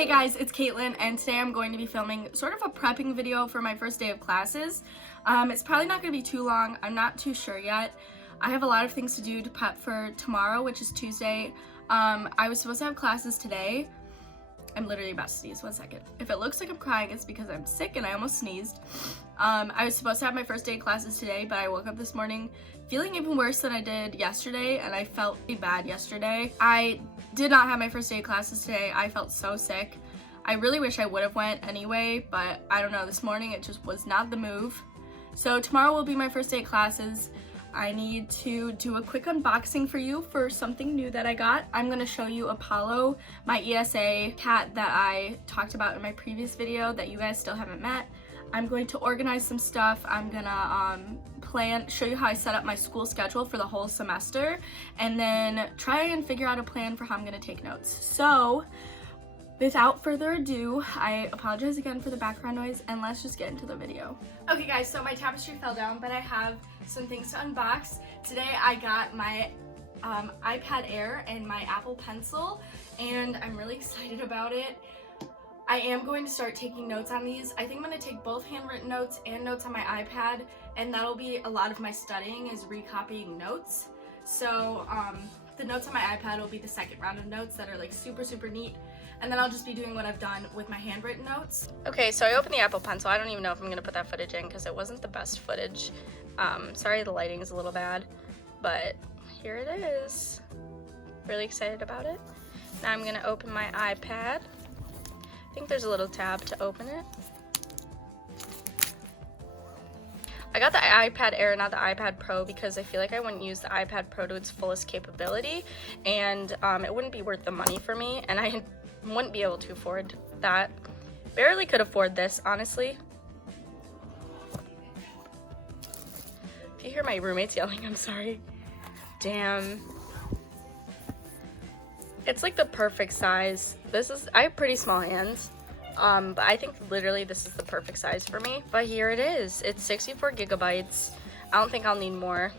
Hey guys, it's Caitlin, and today I'm going to be filming sort of a prepping video for my first day of classes. It's probably not going to be too long. I'm not too sure yet. I have a lot of things to do to prep for tomorrow, which is Tuesday. I was supposed to have classes today. I'm literally about to sneeze. 1 second. If it looks like I'm crying, it's because I'm sick and I almost sneezed. I was supposed to have my first day of classes today, but I woke up this morning feeling even worse than I did yesterday, and I felt really bad yesterday. I did not have my first day of classes today. I felt so sick. I really wish I would have went anyway, but I don't know, this morning it just was not the move. So tomorrow will be my first day of classes. I need to do a quick unboxing for you for something new that I got. I'm going to show you Apollo, my ESA cat that I talked about in my previous video that you guys still haven't met. I'm going to organize some stuff. I'm gonna show you how I set up my school schedule for the whole semester, and then try and figure out a plan for how I'm gonna take notes. So without further ado, I apologize again for the background noise, and let's just get into the video. Okay guys, so my tapestry fell down, but I have some things to unbox. Today I got my iPad Air and my Apple Pencil, and I'm really excited about it. I am going to start taking notes on these. I think I'm going to take both handwritten notes and notes on my iPad, and that'll be a lot of my studying is recopying notes. So the notes on my iPad will be the second round of notes that are like super neat, and then I'll just be doing what I've done with my handwritten notes. Okay, so I opened the Apple Pencil. I don't even know if I'm going to put that footage in because it wasn't the best footage. Sorry the lighting is a little bad, but here it is. Really excited about it. Now I'm going to open my iPad. I think there's a little tab to open it. I got the iPad Air, not the iPad Pro, because I feel like I wouldn't use the iPad Pro to its fullest capability, and it wouldn't be worth the money for me, and I wouldn't be able to afford that. Barely could afford this, honestly. If you hear my roommates yelling, I'm sorry. Damn. It's like the perfect size. I have pretty small hands, but I think literally this is the perfect size for me. But here it is. It's 64 gigabytes. I don't think I'll need more.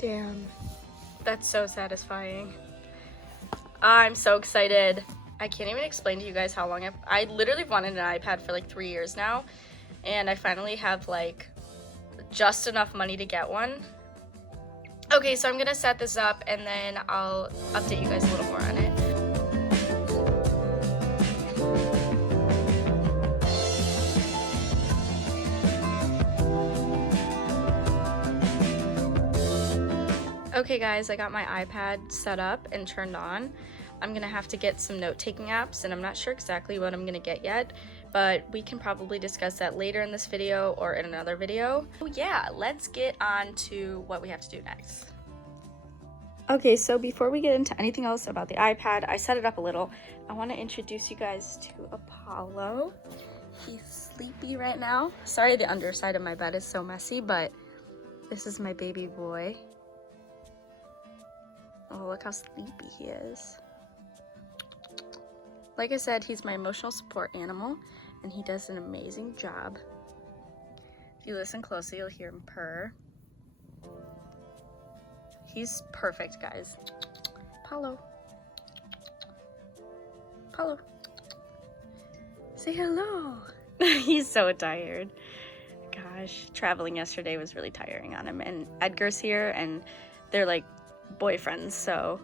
Damn. That's so satisfying. I'm so excited. I can't even explain to you guys how long I literally wanted an iPad for like 3 years now, and I finally have like just enough money to get one. Okay, so I'm gonna set this up and then I'll update you guys a little more on it. Okay guys, I got my iPad set up and turned on. I'm gonna have to get some note-taking apps, and I'm not sure exactly what I'm gonna get yet, but we can probably discuss that later in this video or in another video. So yeah, let's get on to what we have to do next. Okay, so before we get into anything else about the iPad, I set it up a little. I want to introduce you guys to Apollo. He's sleepy right now. Sorry the underside of my bed is so messy, but this is my baby boy. Oh, look how sleepy he is. Like I said, he's my emotional support animal, and he does an amazing job. If you listen closely, you'll hear him purr. He's perfect, guys. Apollo. Apollo. Say hello. He's so tired. Gosh, traveling yesterday was really tiring on him. And Edgar's here, and they're like boyfriends, so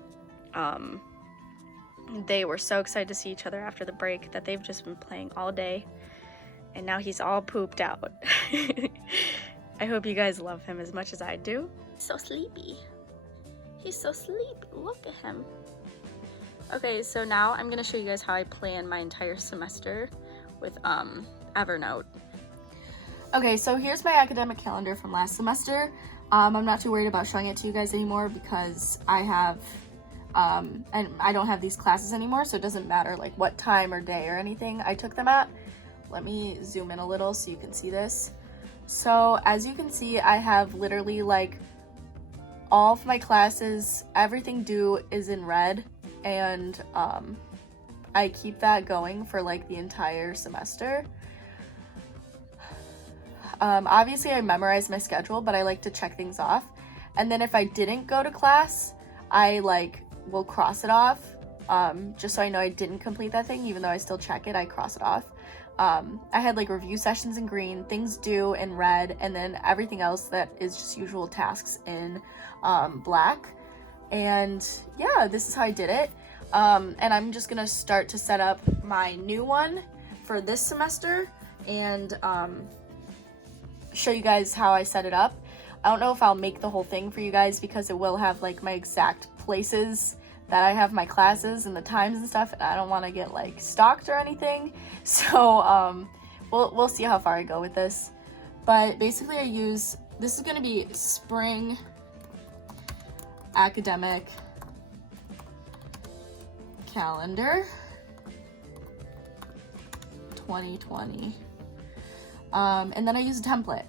they were so excited to see each other after the break that they've just been playing all day, and now he's all pooped out. I hope you guys love him as much as I do. So sleepy. He's so sleepy. Look at him. Okay, so now I'm gonna show you guys how I plan my entire semester with Evernote. Okay, so here's my academic calendar from last semester. I'm not too worried about showing it to you guys anymore because I have and I don't have these classes anymore, so it doesn't matter like what time or day or anything I took them at. Let me zoom in a little so you can see this. So as you can see, I have literally like all of my classes, everything due is in red, and I keep that going for like the entire semester. Obviously I memorize my schedule, but I like to check things off. And then if I didn't go to class, I like will cross it off just so I know I didn't complete that thing. Even though I still check it, I cross it off. I had like review sessions in green, things due in red, and then everything else that is just usual tasks in black. And yeah, this is how I did it. And I'm just gonna start to set up my new one for this semester and show you guys how I set it up. I don't know if I'll make the whole thing for you guys because it will have like my exact places that I have my classes and the times and stuff, and I don't want to get like stalked or anything. So we'll see how far I go with this. But basically this is going to be spring academic calendar 2020. And then I use a template.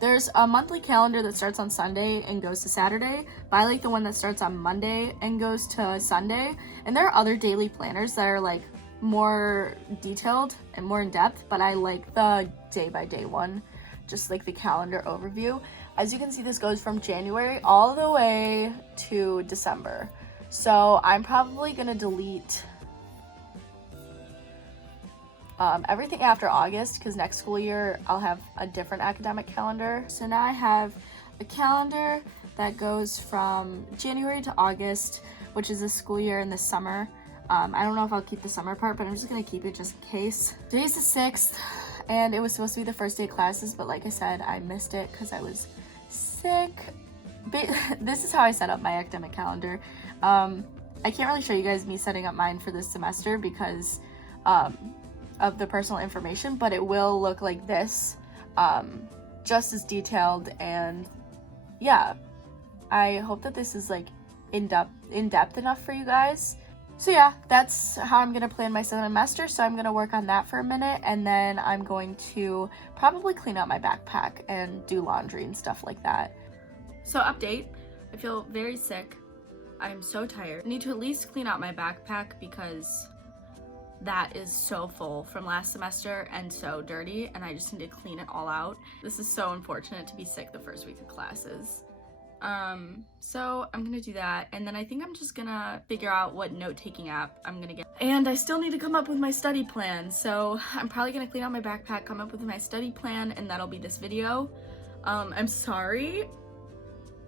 There's a monthly calendar that starts on Sunday and goes to Saturday, but I like the one that starts on Monday and goes to Sunday. And there are other daily planners that are like more detailed and more in depth, but I like the day-by-day one, just like the calendar overview. As you can see, this goes from January all the way to December. So I'm probably gonna delete everything after August, because next school year I'll have a different academic calendar. So now I have a calendar that goes from January to August, which is the school year in the summer. I don't know if I'll keep the summer part, but I'm just gonna keep it just in case. Today's the 6th, and it was supposed to be the first day of classes, but like I said, I missed it because I was sick. This is how I set up my academic calendar. I can't really show you guys me setting up mine for this semester because of the personal information, but it will look like this, just as detailed. And yeah, I hope that this is like in depth enough for you guys. So yeah, that's how I'm gonna plan my semester. So I'm gonna work on that for a minute, and then I'm going to probably clean out my backpack and do laundry and stuff like that. So update, I feel very sick. I'm so tired. I need to at least clean out my backpack because that is so full from last semester and so dirty, and I just need to clean it all out. This is so unfortunate to be sick the first week of classes. So I'm gonna do that, and then I think I'm just gonna figure out what note-taking app I'm gonna get. And I still need to come up with my study plan, so I'm probably gonna clean out my backpack, come up with my study plan, and that'll be this video. I'm sorry.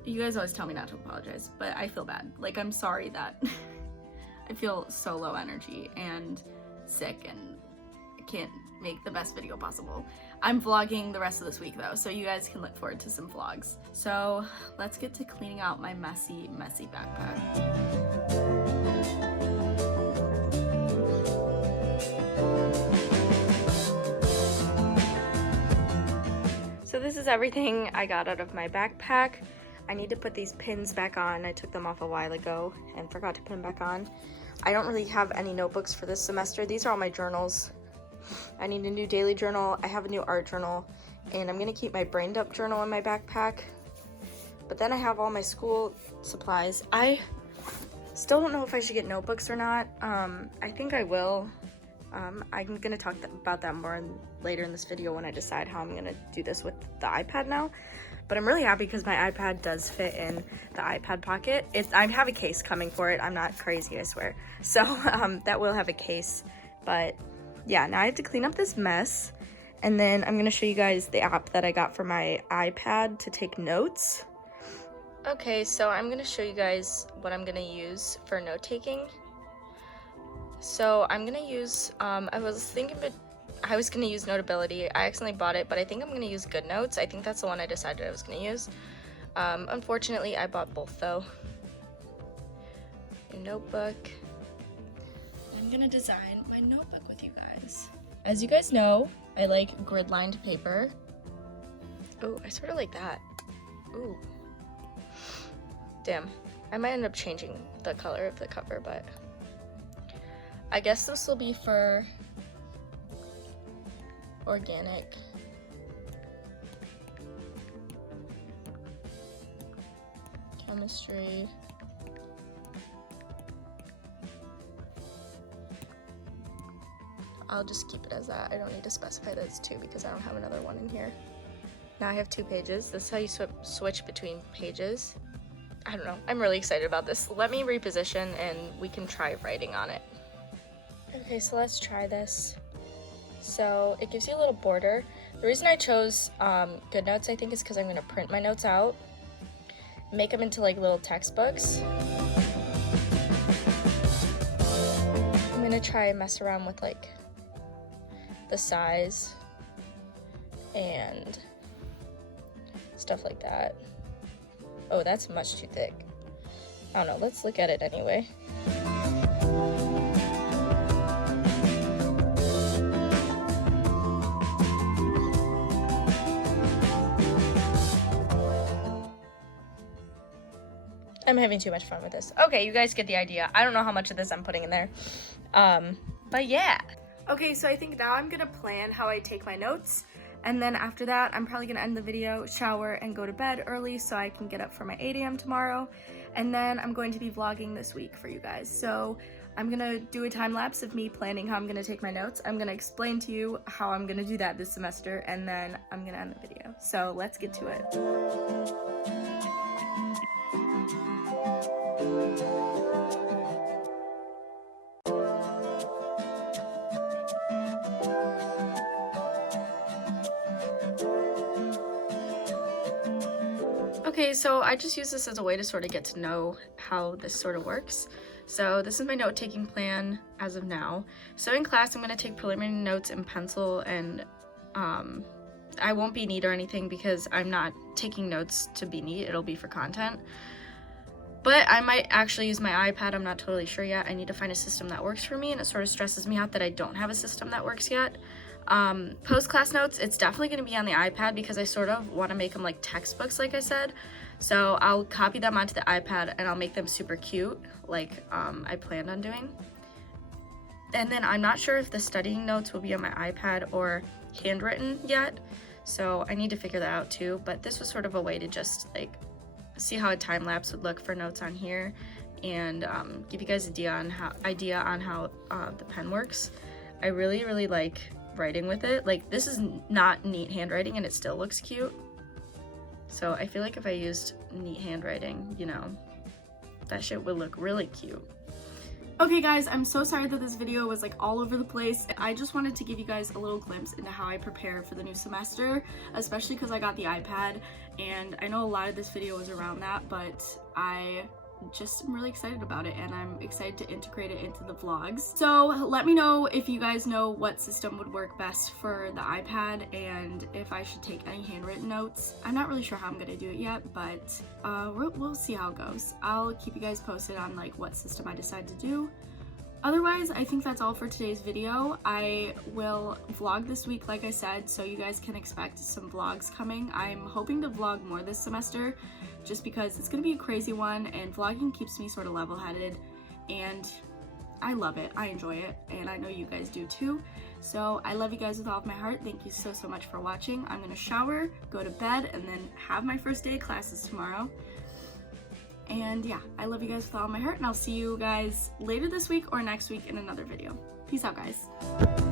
You guys always tell me not to apologize, but I feel bad. Like, I'm sorry that I feel so low energy and sick and I can't make the best video possible. I'm vlogging the rest of this week though, so you guys can look forward to some vlogs. So let's get to cleaning out my messy backpack. So this is everything I got out of my backpack. I need to put these pins back on. I took them off a while ago and forgot to put them back on. I don't really have any notebooks for this semester. These are all my journals. I need a new daily journal. I have a new art journal, and I'm gonna keep my brain dump journal in my backpack. But then I have all my school supplies. I still don't know if I should get notebooks or not. I think I will. I'm gonna talk about that more later in this video when I decide how I'm gonna do this with the iPad now. But I'm really happy because my iPad does fit in the iPad pocket. I have a case coming for it. I'm not crazy, I swear. So that will have a case. But yeah, now I have to clean up this mess. And then I'm gonna show you guys the app that I got for my iPad to take notes. Okay, so I'm gonna show you guys what I'm gonna use for note taking. So I'm gonna use, I was gonna use Notability. I accidentally bought it, but I think I'm gonna use GoodNotes. I think that's the one I decided I was gonna use. Unfortunately, I bought both though. A notebook. I'm gonna design my notebook with you guys. As you guys know, I like grid-lined paper. Oh, I sort of like that. Ooh. Damn. I might end up changing the color of the cover, but I guess this will be for organic. Chemistry. I'll just keep it as that. I don't need to specify that it's 2 because I don't have another one in here. Now I have 2 pages. This is how you switch between pages. I don't know, I'm really excited about this. Let me reposition and we can try writing on it. Okay, so let's try this. So it gives you a little border. The reason I chose GoodNotes, I think, is because I'm going to print my notes out, make them into like little textbooks. I'm going to try and mess around with like the size and stuff like that. Oh, that's much too thick. I don't know, let's look at it anyway. I'm having too much fun with this. Okay, you guys get the idea. I don't know how much of this I'm putting in there. But yeah. Okay, so I think now I'm gonna plan how I take my notes. And then after that, I'm probably gonna end the video, shower, and go to bed early so I can get up for my 8 a.m. tomorrow. And then I'm going to be vlogging this week for you guys. So I'm gonna do a time lapse of me planning how I'm gonna take my notes. I'm gonna explain to you how I'm gonna do that this semester, and then I'm gonna end the video. So let's get to it. Okay, so I just use this as a way to sort of get to know how this sort of works. So this is my note-taking plan as of now. So in class, I'm going to take preliminary notes in pencil, and I won't be neat or anything because I'm not taking notes to be neat. It'll be for content. But I might actually use my iPad. I'm not totally sure yet. I need to find a system that works for me, and it sort of stresses me out that I don't have a system that works yet. Post-class notes, it's definitely going to be on the iPad because I sort of want to make them like textbooks, like I said. So I'll copy them onto the iPad and I'll make them super cute, like I planned on doing. And then I'm not sure if the studying notes will be on my iPad or handwritten yet, so I need to figure that out too. But this was sort of a way to just like see how a time lapse would look for notes on here, and give you guys an idea on how the pen works. I really like writing with it. Like, this is not neat handwriting and it still looks cute. So I feel like if I used neat handwriting, you know, that shit would look really cute. Okay guys, I'm so sorry that this video was like all over the place. I just wanted to give you guys a little glimpse into how I prepare for the new semester, especially because I got the iPad, and I know a lot of this video was around that, but I just am really excited about it, and I'm excited to integrate it into the vlogs. So let me know if you guys know what system would work best for the iPad, and if I should take any handwritten notes. I'm not really sure how I'm gonna do it yet, but we'll see how it goes. I'll keep you guys posted on like what system I decide to do. Otherwise, I think that's all for today's video. I will vlog this week, like I said, so you guys can expect some vlogs coming. I'm hoping to vlog more this semester, just because it's gonna be a crazy one, and vlogging keeps me sort of level-headed, and I love it. I enjoy it, and I know you guys do too. So I love you guys with all of my heart. Thank you so much for watching. I'm gonna shower, go to bed, and then have my first day of classes tomorrow. And yeah, I love you guys with all my heart, and I'll see you guys later this week or next week in another video. Peace out, guys.